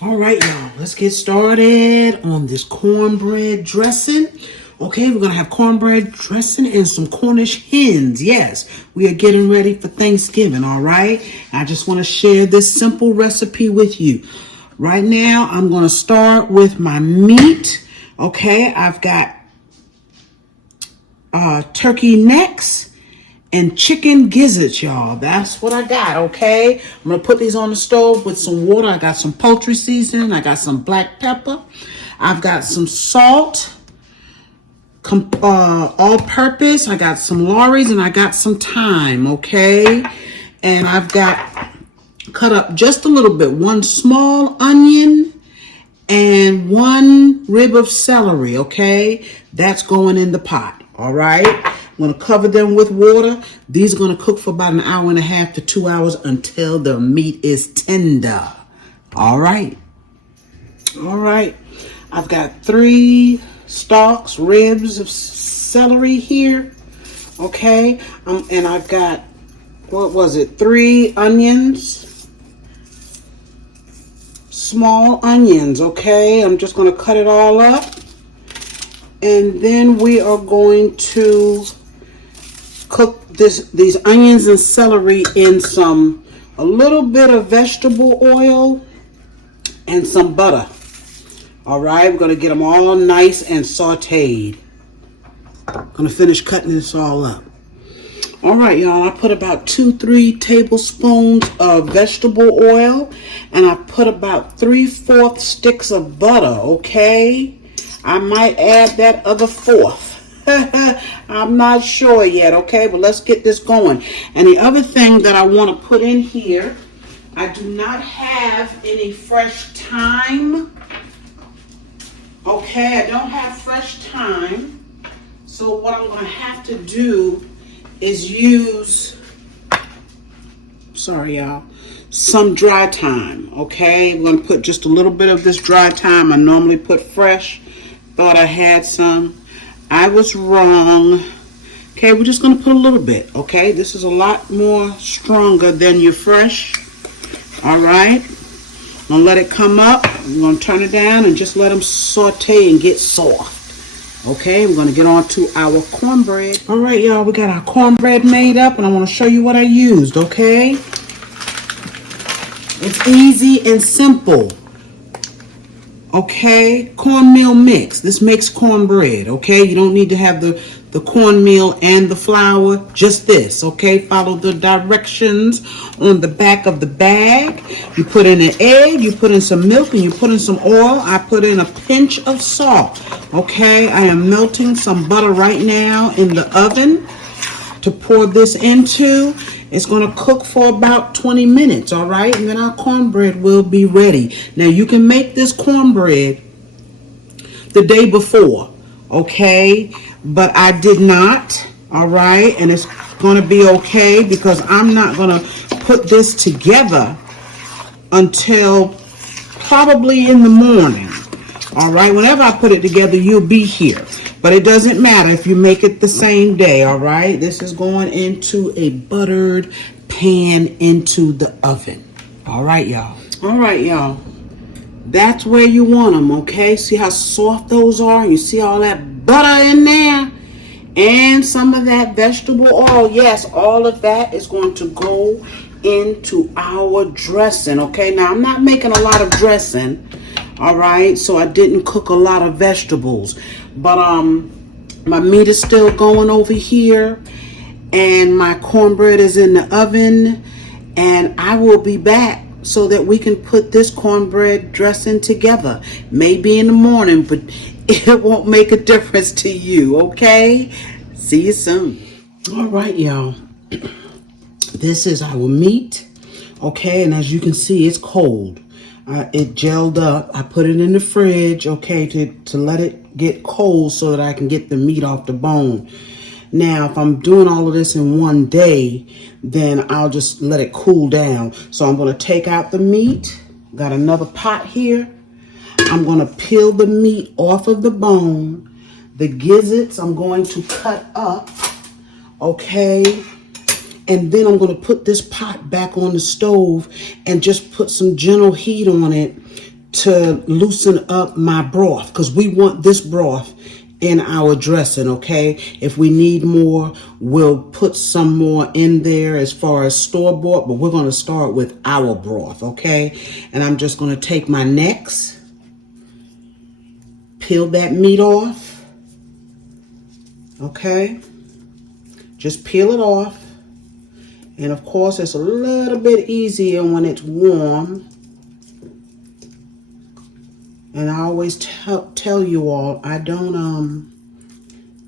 All right, y'all, let's get started on this cornbread dressing. Okay, we're going to have cornbread dressing and some Cornish hens. Yes, we are getting ready for Thanksgiving, all right? I just want to share this simple recipe with you. Right now, I'm going to start with my meat. Okay, I've got turkey necks and chicken gizzards, y'all. That's what I got, okay? I'm gonna put these on the stove with some water. I got some poultry seasoning. I got some black pepper. I've got some salt, all purpose. I got some Lorry's and I got some thyme, okay? And I've got cut up just a little bit, one small onion and one rib of celery, okay? That's going in the pot, all right? I'm going to cover them with water. These are going to cook for about an hour and a half to 2 hours until the meat is tender. All right. All right. I've got 3 stalks, ribs of celery here. Okay. And I've got, 3 onions. Small onions, okay? I'm just going to cut it all up. And then we are going to cook these onions and celery in a little bit of vegetable oil and some butter. All right, we're going to get them all nice and sauteed. I'm going to finish cutting this all up. All right, y'all, I put about 2-3 tablespoons of vegetable oil, and I put about 3/4 sticks of butter, okay? I might add that other 1/4. I'm not sure yet, okay? But let's get this going. And the other thing that I want to put in here, I do not have any fresh thyme. Okay, I don't have fresh thyme. So what I'm going to have to do is use, sorry y'all, some dry thyme, okay? I'm going to put just a little bit of this dry thyme. I normally put fresh. Thought I had some. I was wrong. Okay, we're just going to put a little bit, okay? This is a lot more stronger than your fresh. All right. I'm going to let it come up. I'm going to turn it down and just let them saute and get soft. Okay, we're going to get on to our cornbread. All right, y'all, we got our cornbread made up, and I want to show you what I used, okay? It's easy and simple. Okay, cornmeal mix. This makes cornbread, okay? You don't need to have the cornmeal and the flour, just this, okay? Follow the directions on the back of the bag. You put in an egg, you put in some milk, and you put in some oil. I put in a pinch of salt, okay? I am melting some butter right now in the oven to pour this into. It's going to cook for about 20 minutes, all right? And then our cornbread will be ready. Now, you can make this cornbread the day before, okay? But I did not, all right? And it's going to be okay because I'm not going to put this together until probably in the morning, all right? Whenever I put it together, you'll be here. But it doesn't matter if you make it the same day, all right? This is going into a buttered pan into the oven. All right, y'all. All right, y'all. That's where you want them, okay? See how soft those are? You see all that butter in there? And some of that vegetable oil. Yes, all of that is going to go into our dressing, okay? Now, I'm not making a lot of dressing, all right? So I didn't cook a lot of vegetables. But my meat is still going over here, and my cornbread is in the oven, and I will be back so that we can put this cornbread dressing together. Maybe in the morning, but it won't make a difference to you, okay? See you soon. All right, y'all. This is our meat, okay? And as you can see, it's cold. It gelled up. I put it in the fridge, okay, to let it get cold so that I can get the meat off the bone. Now, if I'm doing all of this in one day, then I'll just let it cool down. So I'm going to take out the meat. Got another pot here. I'm going to peel the meat off of the bone. The gizzards I'm going to cut up, okay? And then I'm going to put this pot back on the stove and just put some gentle heat on it to loosen up my broth, because we want this broth in our dressing, okay? If we need more, we'll put some more in there as far as store-bought, but we're going to start with our broth, okay? And I'm just going to take my necks, peel that meat off, okay? Just peel it off. And of course, it's a little bit easier when it's warm. And I always tell you all, I don't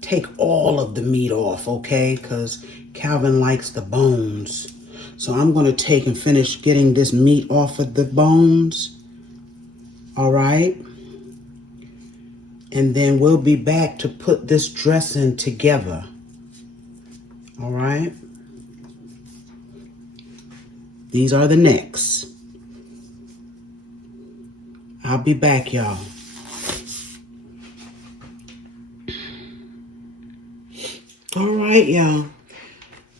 take all of the meat off, okay? Because Calvin likes the bones. So I'm going to take and finish getting this meat off of the bones. All right? And then we'll be back to put this dressing together. All right? These are the necks. I'll be back, y'all. All right, y'all.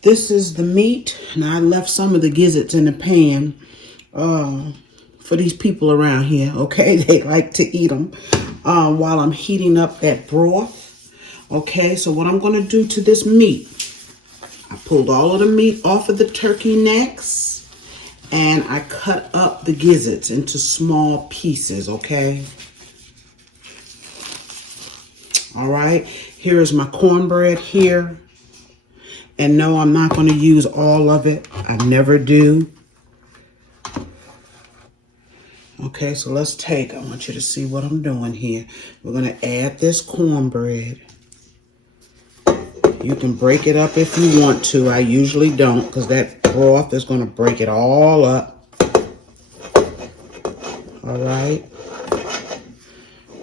This is the meat, and I left some of the gizzards in the pan for these people around here, okay? They like to eat them while I'm heating up that broth, okay? So what I'm going to do to this meat, I pulled all of the meat off of the turkey necks, and I cut up the gizzards into small pieces, okay? All right, here's my cornbread here. And no, I'm not going to use all of it. I never do. Okay, so let's take, I want you to see what I'm doing here. We're going to add this cornbread. You can break it up if you want to. I usually don't, because that broth is going to break it all up. All right.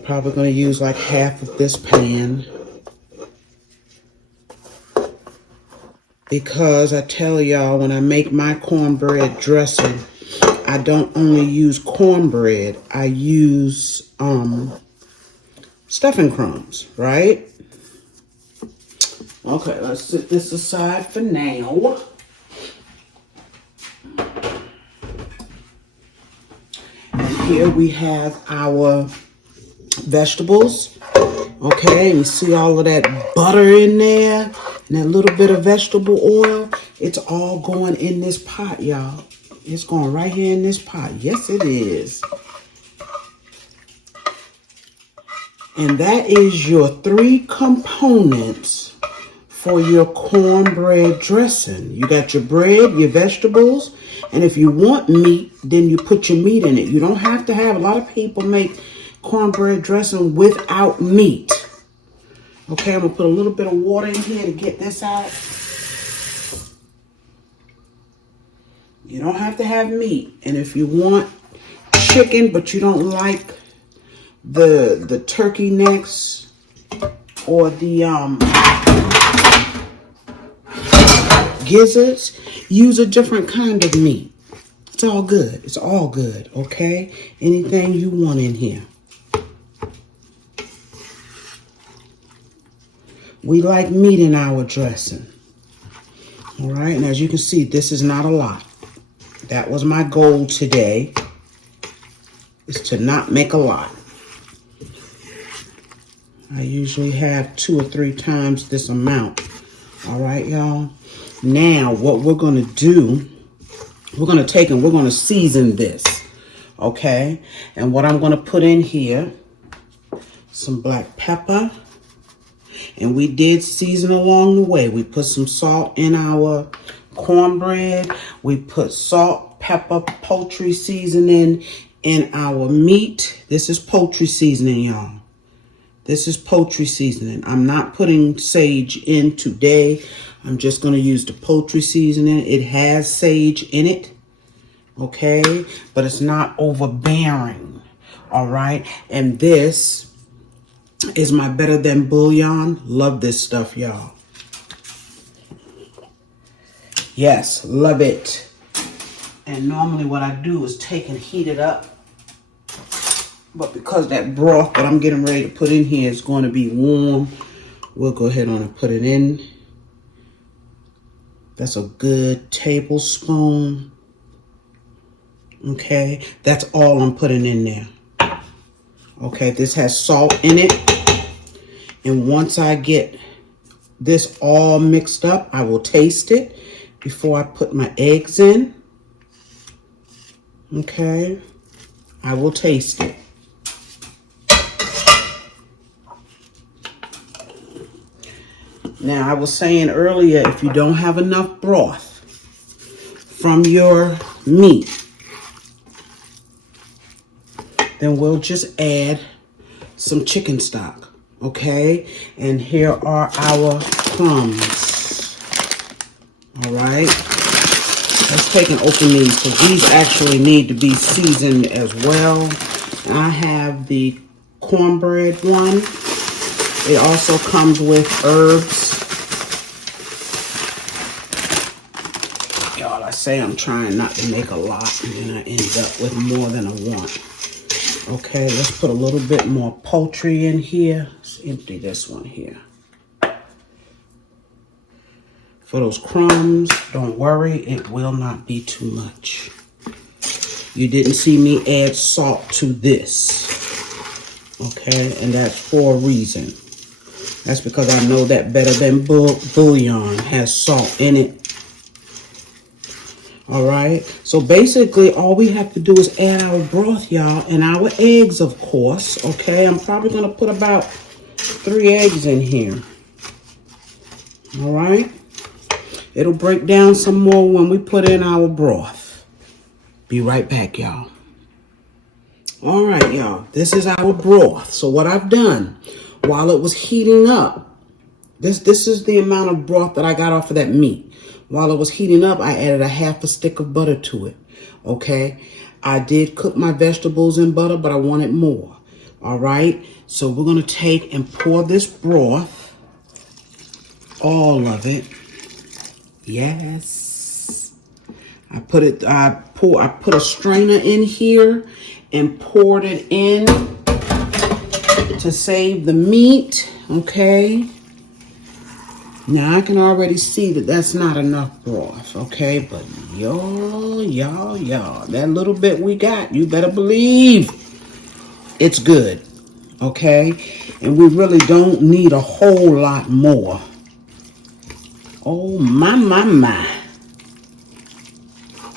Probably going to use like half of this pan. Because I tell y'all, when I make my cornbread dressing, I don't only use cornbread. I use stuffing crumbs, right? Okay, let's set this aside for now. And here we have our vegetables. Okay, and you see all of that butter in there and that little bit of vegetable oil. It's all going in this pot, y'all. It's going right here in this pot. Yes, it is. And that is your 3 components for your cornbread dressing. You got your bread, your vegetables, and if you want meat, then you put your meat in it. You don't have to have, a lot of people make cornbread dressing without meat. Okay, I'm going to put a little bit of water in here to get this out. You don't have to have meat. And if you want chicken, but you don't like the turkey necks or the gizzards, use a different kind of meat. It's all good. It's all good, okay? Anything you want in here. We like meat in our dressing. All right, and as you can see, this is not a lot. That was my goal today, is to not make a lot. I usually have 2 or 3 times this amount. All right, y'all. Now, what we're going to do, we're going to take and we're going to season this. Okay, and what I'm going to put in here, some black pepper. And we did season along the way. We put some salt in our cornbread. We put salt, pepper, poultry seasoning in our meat. This is poultry seasoning, y'all. This is poultry seasoning. I'm not putting sage in today. I'm just going to use the poultry seasoning. It has sage in it, okay? But it's not overbearing, all right? And this is my Better Than Bouillon. Love this stuff, y'all. Yes, love it. And normally what I do is take and heat it up. But because that broth that I'm getting ready to put in here is going to be warm, we'll go ahead on and put it in. That's a good tablespoon. Okay, that's all I'm putting in there. Okay, this has salt in it. And once I get this all mixed up, I will taste it before I put my eggs in. Okay, I will taste it. Now, I was saying earlier, if you don't have enough broth from your meat, then we'll just add some chicken stock, okay? And here are our crumbs, all right? Let's take and open these because these actually need to be seasoned as well. I have the cornbread one. It also comes with herbs. Y'all, I say I'm trying not to make a lot and then I end up with more than I want. Okay, let's put a little bit more poultry in here. Let's empty this one here. For those crumbs, don't worry, it will not be too much. You didn't see me add salt to this. Okay, and that's for a reason. That's because I know that better than bouillon has salt in it. All right, so basically all we have to do is add our broth, y'all, and our eggs, of course. Okay, I'm probably gonna put about 3 eggs in here. All right, it'll break down some more when we put in our broth. Be right back, y'all. All right, y'all, this is our broth. So what I've done while it was heating up, this is the amount of broth that I got off of that meat. While it was heating up, I added a half a stick of butter to it, okay? I did cook my vegetables in butter, but I wanted more, all right? So we're going to take and pour this broth, all of it. Yes. I put a strainer in here and poured it in to save the meat, okay? Now, I can already see that that's not enough broth, okay? But y'all, that little bit we got, you better believe it's good, okay? And we really don't need a whole lot more. Oh, my.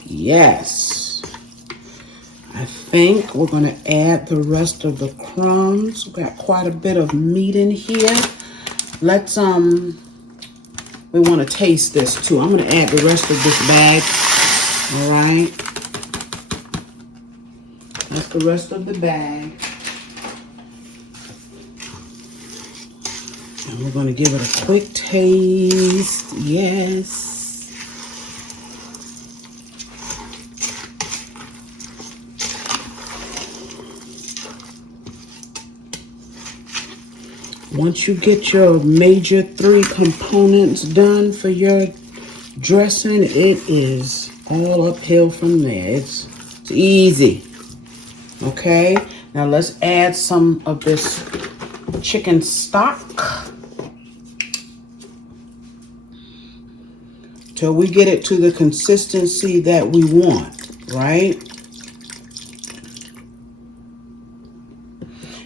Yes. I think we're going to add the rest of the crumbs. We've got quite a bit of meat in here. Let's, we want to taste this too. I'm going to add the rest of this bag. All right. That's the rest of the bag. And we're going to give it a quick taste. Yes. Once you get your major 3 components done for your dressing, it is all uphill from there. It's easy. Okay, now let's add some of this chicken stock till we get it to the consistency that we want, right?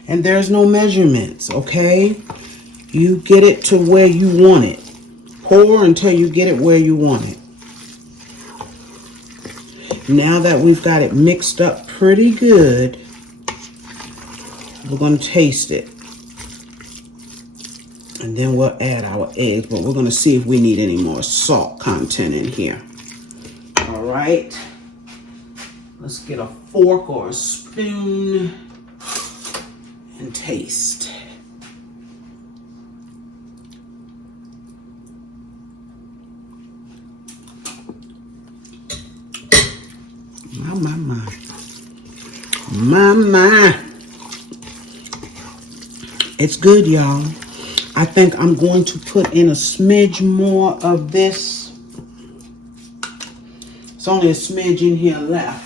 And there's no measurements, okay? You get it to where you want it. Pour until you get it where you want it. Now that we've got it mixed up pretty good, we're going to taste it. And then we'll add our eggs, but we're going to see if we need any more salt content in here. All right. Let's get a fork or a spoon and taste. My. It's good, y'all. I think I'm going to put in a smidge more of this. It's only a smidge in here left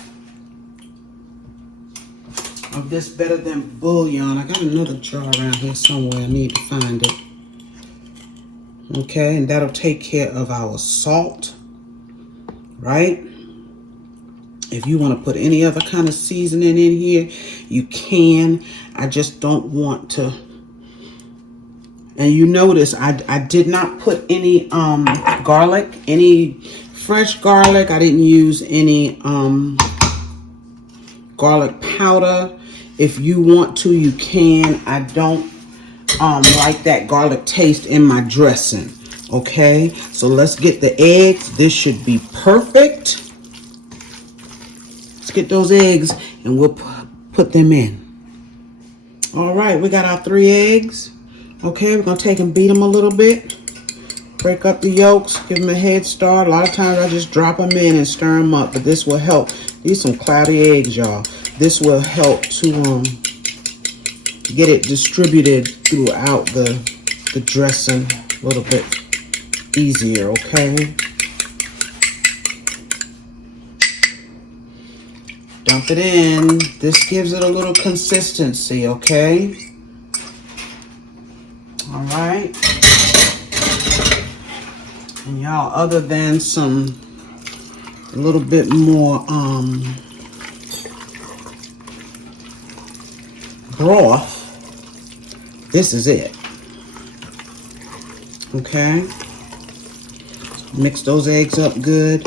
of this better than bouillon. I got another jar around here somewhere. I need to find it. Okay, and that'll take care of our salt, right? If you want to put any other kind of seasoning in here, you can. I just don't want to. And you notice I did not put any garlic, any fresh garlic. I didn't use any garlic powder. If you want to, you can. I don't like that garlic taste in my dressing. Okay, so let's get the eggs. This should be perfect. Let's get those eggs and we'll put them in. All right, we got our 3 eggs. Okay, we're gonna take and beat them a little bit. Break up the yolks, give them a head start. A lot of times I just drop them in and stir them up, but this will help. These some cloudy eggs, y'all. This will help to get it distributed throughout the dressing a little bit easier, okay? Dump it in. This gives it a little consistency, okay? All right. And y'all, other than a little bit more broth, this is it. Okay. Mix those eggs up good.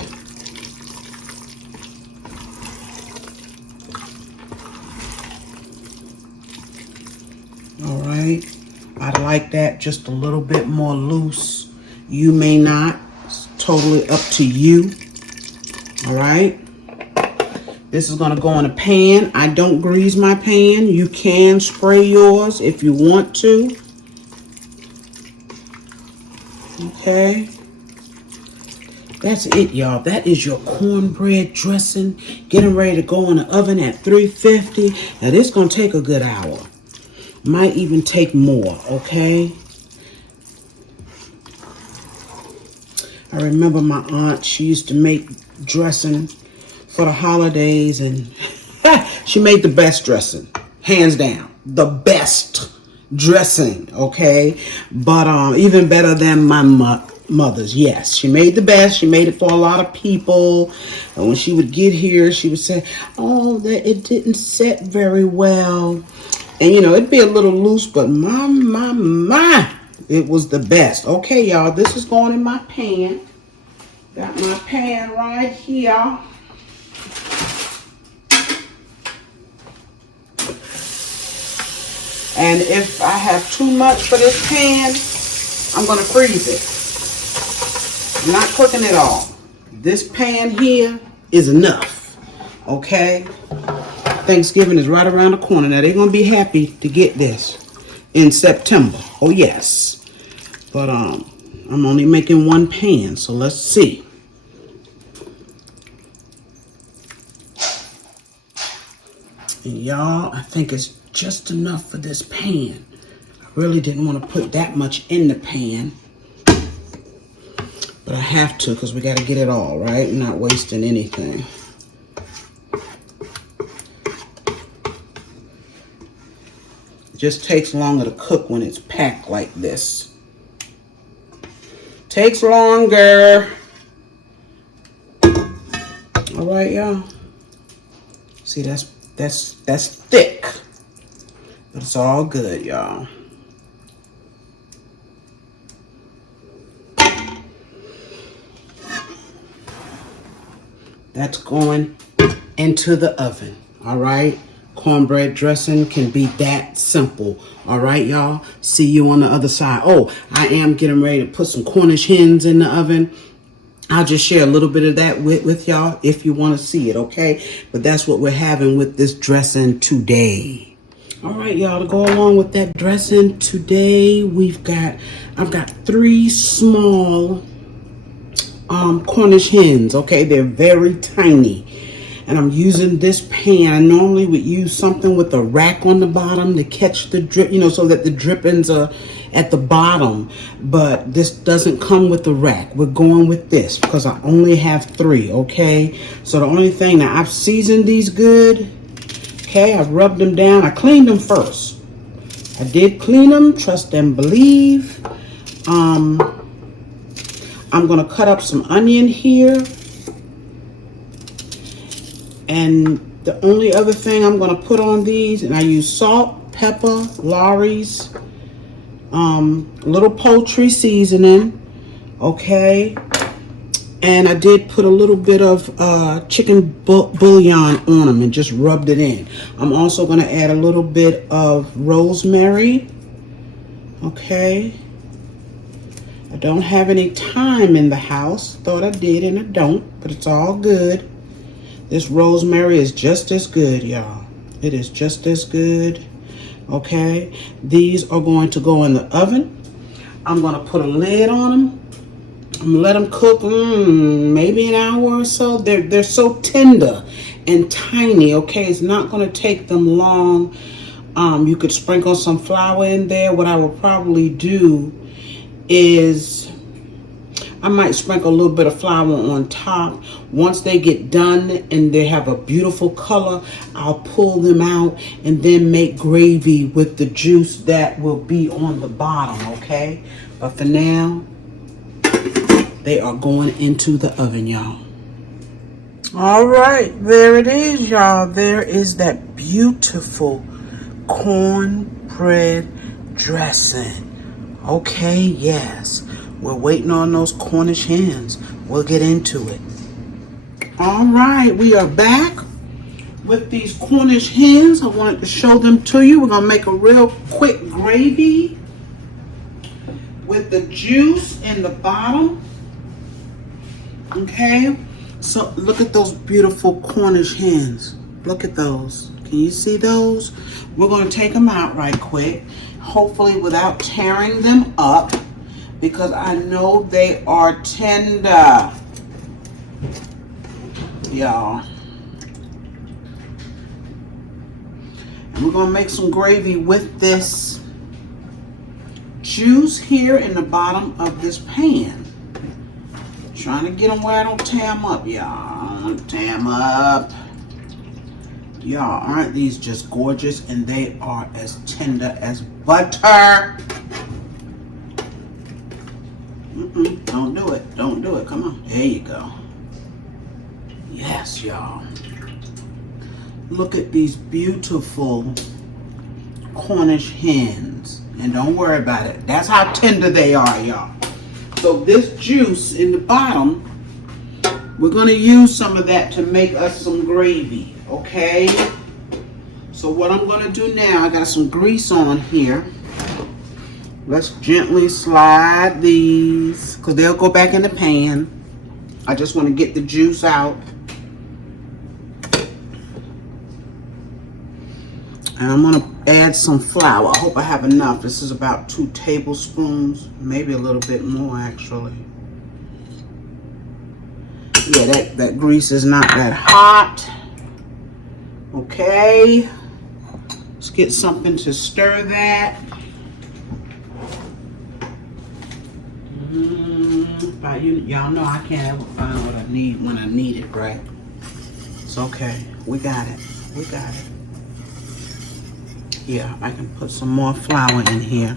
All right. I like that just a little bit more loose. You may not. It's totally up to you. All right. This is going to go in a pan. I don't grease my pan. You can spray yours if you want to. Okay. That's it, y'all. That is your cornbread dressing. Getting ready to go in the oven at 350. Now, this is going to take a good hour. Might even take more, okay? I remember my aunt, she used to make dressing for the holidays, and she made the best dressing, hands down. The best dressing, okay? But even better than my mother's. Yes, she made the best. She made it for a lot of people. And when she would get here, she would say, oh, that it didn't set very well. And, you know, it'd be a little loose, but my, it was the best. Okay, y'all, this is going in my pan. Got my pan right here. And if I have too much for this pan, I'm going to freeze it. I'm not cooking it all. This pan here is enough. Okay? Thanksgiving is right around the corner. Now, they're going to be happy to get this in September. Oh, yes. But I'm only making 1 pan, so let's see. And y'all, I think it's just enough for this pan. I really didn't want to put that much in the pan. But I have to because we got to get it all, right? I'm not wasting anything. Just takes longer to cook when it's packed like this. Takes longer. All right, y'all. See, that's thick, but it's all good, y'all. That's going into the oven. All right. Cornbread dressing can be that simple. All right, y'all. See you on the other side. Oh, I am getting ready to put some Cornish hens in the oven. I'll just share a little bit of that with y'all if you want to see it, okay? But that's what we're having with this dressing today. All right, y'all, to go along with that dressing today, I've got 3 small Cornish hens, okay? They're very tiny. And I'm using this pan. I normally would use something with a rack on the bottom to catch the drip, you know, so that the drippings are at the bottom. But this doesn't come with the rack. We're going with this because I only have 3, okay? So the only thing, now I've seasoned these good. Okay, I've rubbed them down. I cleaned them first. I did clean them, trust and believe. I'm going to cut up some onion here. And the only other thing I'm going to put on these, and I use salt, pepper, Lawry's, little poultry seasoning, okay? And I did put a little bit of chicken bouillon on them and just rubbed it in. I'm also going to add a little bit of rosemary, okay? I don't have any thyme in the house. Thought I did and I don't, but it's all good. This rosemary is just as good, y'all. It is just as good, okay? These are going to go in the oven. I'm going to put a lid on them. I'm gonna let them cook maybe an hour or so. They're so tender and tiny, okay? It's not gonna take them long. You could sprinkle some flour in there. What I will probably do is I might sprinkle a little bit of flour on top. Once they get done and they have a beautiful color, I'll pull them out and then make gravy with the juice that will be on the bottom, okay? But for now, they are going into the oven, y'all. All right, there it is, y'all. There is that beautiful cornbread dressing. Okay, yes. We're waiting on those Cornish hens. We'll get into it. All right, we are back with these Cornish hens. I wanted to show them to you. We're gonna make a real quick gravy with the juice in the bottom. Okay, so look at those beautiful Cornish hens. Look at those. Can you see those? We're going to take them out right quick, hopefully without tearing them up, because I know they are tender, y'all. And we're going to make some gravy with this juice here in the bottom of this pan. Trying to get them where I don't tear them up, y'all. Tear them up. Y'all, aren't these just gorgeous? And they are as tender as butter. Don't do it. Don't do it. Come on. There you go. Yes, y'all. Look at these beautiful Cornish hens. And don't worry about it. That's how tender they are, y'all. So this juice in the bottom, we're going to use some of that to make us some gravy, okay? So what I'm going to do now, I got some grease on here. Let's gently slide these, because they'll go back in the pan. I just want to get the juice out. And I'm going to add some flour. I hope I have enough. This is about 2 tablespoons, maybe a little bit more actually. Yeah, that grease is not that hot. Okay. Let's get something to stir that. Y'all know I can't ever find what I need when I need it, right? It's okay. We got it. We got it. Yeah, I can put some more flour in here.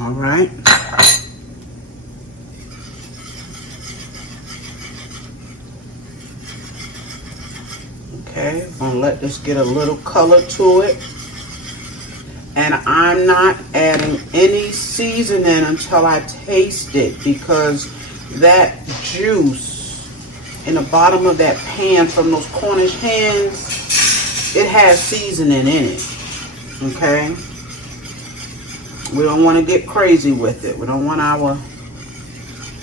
All right. Okay, I'm gonna let this get a little color to it. And I'm not adding any seasoning until I taste it, because that juice in the bottom of that pan from those Cornish hens, it has seasoning in it, okay? We don't want to get crazy with it. We don't want our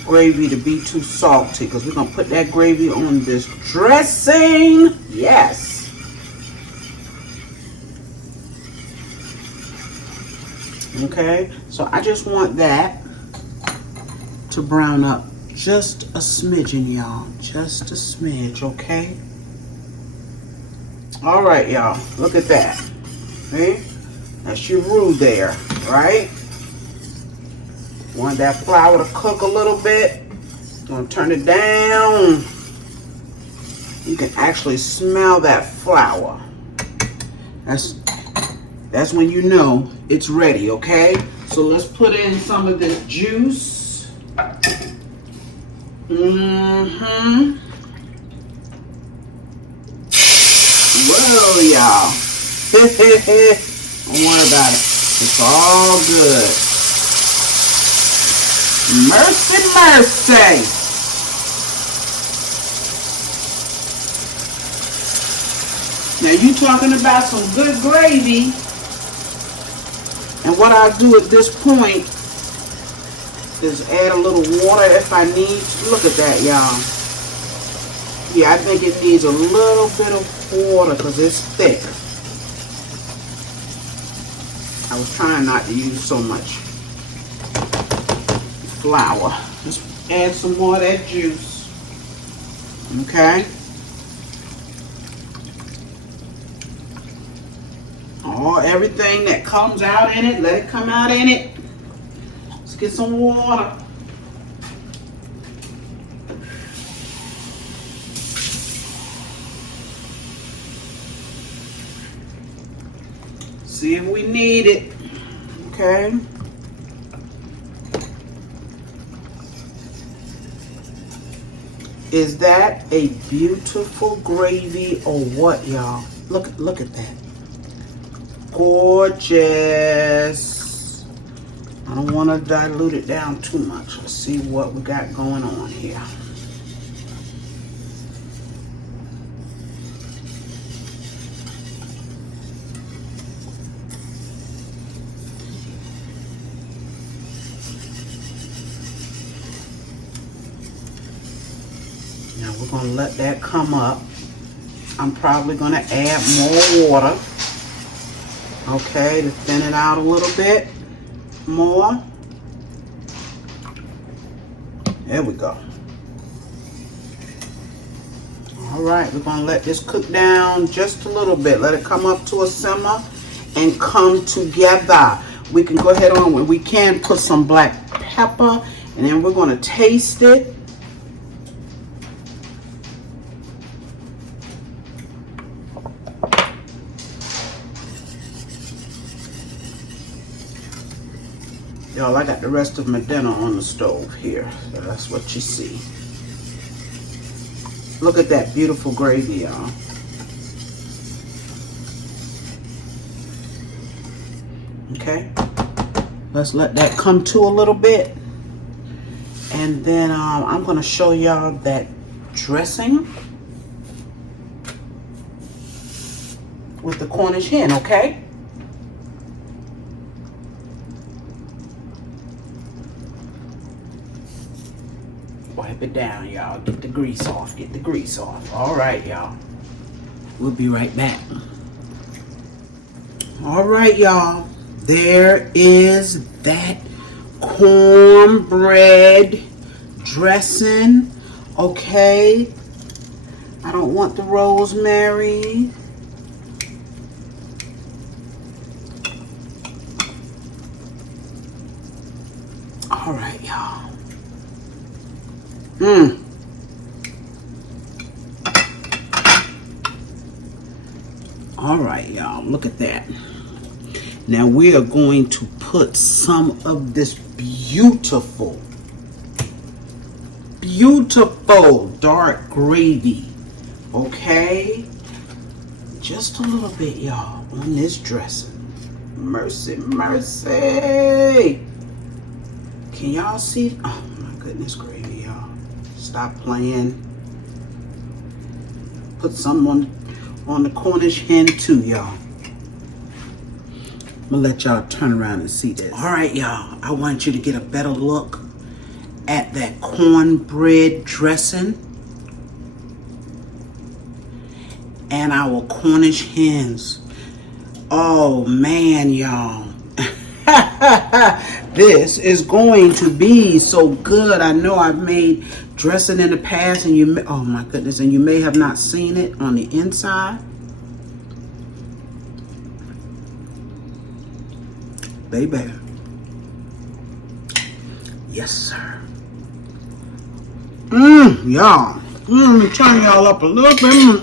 gravy to be too salty, because we're going to put that gravy on this dressing. Yes. Okay, so I just want that to brown up just a smidgen, y'all. Just a smidge, okay? All right, y'all. Look at that. Okay? That's your roux there, right? Want that flour to cook a little bit. Gonna turn it down. You can actually smell that flour. That's when you know it's ready, okay? So let's put in some of this juice. Mm-hmm. Whoa, y'all. Don't worry about it. It's all good. Mercy, mercy. Now you talking about some good gravy. And what I'll do at this point is add a little water if I need to. Look at that, y'all. Yeah, I think it needs a little bit of water because it's thick. I was trying not to use so much flour. Let's add some more of that juice. Okay. Everything that comes out in it, let it come out in it. Let's get some water. See if we need it. Okay. Is that a beautiful gravy or what, y'all? Look at that. Gorgeous. I don't want to dilute it down too much. Let's see what we got going on here. Now we're going to let that come up. I'm probably going to add more water. Okay, to thin it out a little bit more. There we go. All right, we're gonna let this cook down just a little bit. Let it come up to a simmer and come together. We can go ahead on, we can put some black pepper and then we're gonna taste it. Y'all, I got the rest of my dinner on the stove here. So that's what you see. Look at that beautiful gravy, y'all. Okay. Let's let that come to a little bit. And then I'm going to show y'all that dressing with the Cornish hen, okay? Wipe it down, y'all. Get the grease off. Get the grease off. All right, y'all. We'll be right back. All right, y'all. There is that cornbread dressing. Okay. I don't want the rosemary. All right, y'all. All right, y'all, look at that. Now we are going to put some of this beautiful dark gravy, okay? Just a little bit, y'all, on this dressing. Mercy, mercy. Can y'all see? Oh my goodness, gravy, y'all. Stop playing. Put some on the Cornish hen too, y'all. I'm gonna let y'all turn around and see this. All right, y'all. I want you to get a better look at that cornbread dressing and our Cornish hens. Oh man, y'all. This is going to be so good. I know I've made dressing in the past and oh my goodness, and you may have not seen it on the inside. Baby. Yes, sir. Y'all. Let me turn y'all up a little bit.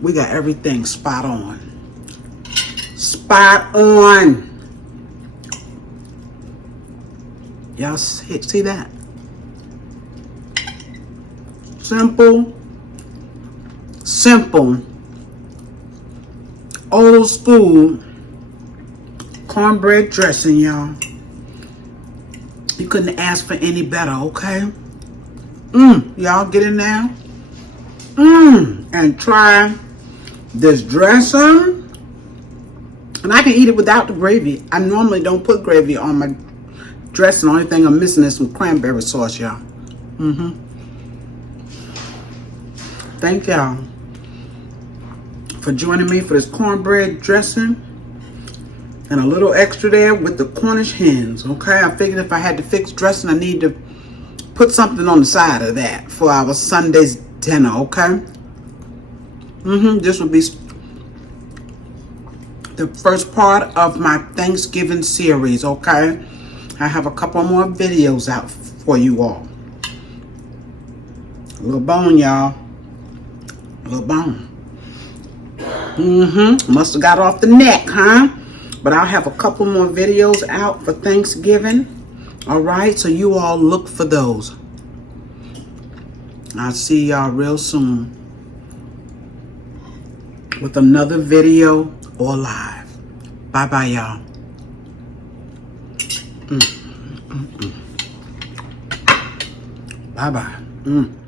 We got everything spot on. Spot on. Y'all see that? Simple, old school cornbread dressing, y'all. You couldn't ask for any better, okay? Y'all get in there. And try this dressing. And I can eat it without the gravy. I normally don't put gravy on my dressing. The only thing I'm missing is some cranberry sauce, y'all. Thank y'all for joining me for this cornbread dressing. And a little extra there with the Cornish hens, okay? I figured if I had to fix dressing, I need to put something on the side of that for our Sunday's dinner, okay? This will be the first part of my Thanksgiving series, okay? I have a couple more videos out for you all. A little bone, y'all. A little bone. Must have got off the neck, huh? But I'll have a couple more videos out for Thanksgiving. All right, so you all look for those. I'll see y'all real soon with another video or live. Bye-bye, y'all. Bye-bye.